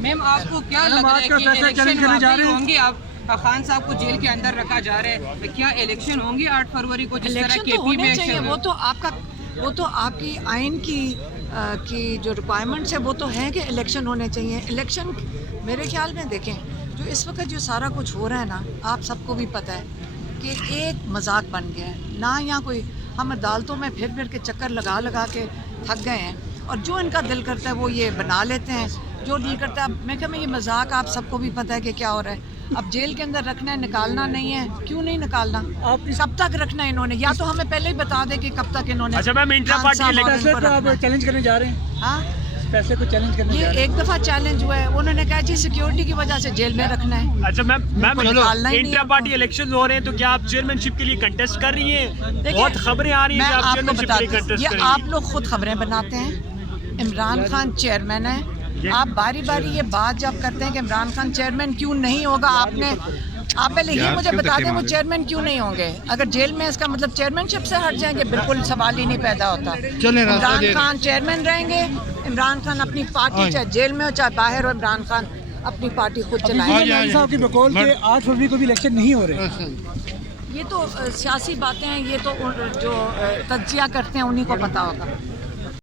میم آپ کو کیا لگ رہا ہے کہ الیکشن واقعی ہوں گے؟ آپ خان صاحب کو جیل کے اندر رکھا جا رہا ہے، کیا الیکشن ہوں گے 8 فروری کو جس طرح کے پی میں چاہیے؟ وہ تو آپ کی آئین کی جو ریکوائرمنٹس ہے وہ تو ہے کہ الیکشن ہونے چاہیے. الیکشن میرے خیال میں دیکھیں جو اس وقت جو سارا کچھ ہو رہا ہے نا، آپ سب کو بھی پتہ ہے کہ ایک مذاق بن گیا ہے. نہ یہاں کوئی ہم عدالتوں میں پھر کے چکر لگا کے تھک گئے ہیں، اور جو ان کا دل کرتا ہے وہ یہ بنا لیتے ہیں جو دل کرتا ہے. اب میں کہا یہ مذاق آپ سب کو بھی پتہ ہے کہ کیا ہو رہا ہے. اب جیل کے اندر رکھنا ہے، نکالنا نہیں ہے. کیوں نہیں نکالنا؟ کب تک رکھنا ہے انہوں نے؟ یا تو ہمیں پہلے ہی بتا دے کہ کب تک انہوں نے. اچھا میم، انٹرا پارٹی چیلنج کرنے جا رہے ہیں؟ ہاں فیصلے کو چیلنج کرنے یہ ایک دفعہ چیلنج ہوا ہے، انہوں نے کہا جی سیکیورٹی کی وجہ سے جیل میں رکھنا ہے. اچھا میم نکالنا ہی نہیں انٹرا ہے. پارٹی الیکشن ہو رہے ہیں تو کیا آپ چیئرمین شپ کے لیے کنٹیسٹ کر رہی ہیں؟ بہت خبریں آ رہی ہیں میں کہ آپ آپ کو چیئرمین شپ کے بتاتی لیے ہوں، کنٹیسٹ یہ کریں آپ گی. لوگ خود خبریں بناتے ہیں. عمران خان چیئرمین ہے. آپ باری باری یہ بات جب کرتے ہیں کہ عمران خان چیئرمین کیوں نہیں ہوگا، آپ پہلے یہ مجھے بتا دیں وہ چیئرمین کیوں نہیں ہوں گے. اگر جیل میں اس کا مطلب چیئرمین شپ سے ہٹ جائیں گے، بالکل سوال ہی نہیں پیدا ہوتا. عمران خان چیئرمین رہیں گے. عمران خان اپنی پارٹی چاہے جیل میں ہو چاہے باہر ہو، عمران خان اپنی پارٹی خود چلائیں گے. صاحب کی بقول کہ 8 فروری کو بھی الیکشن نہیں ہو رہے. یہ تو سیاسی باتیں ہیں، یہ تو جو تجزیہ کرتے ہیں انہی کو پتہ ہوگا.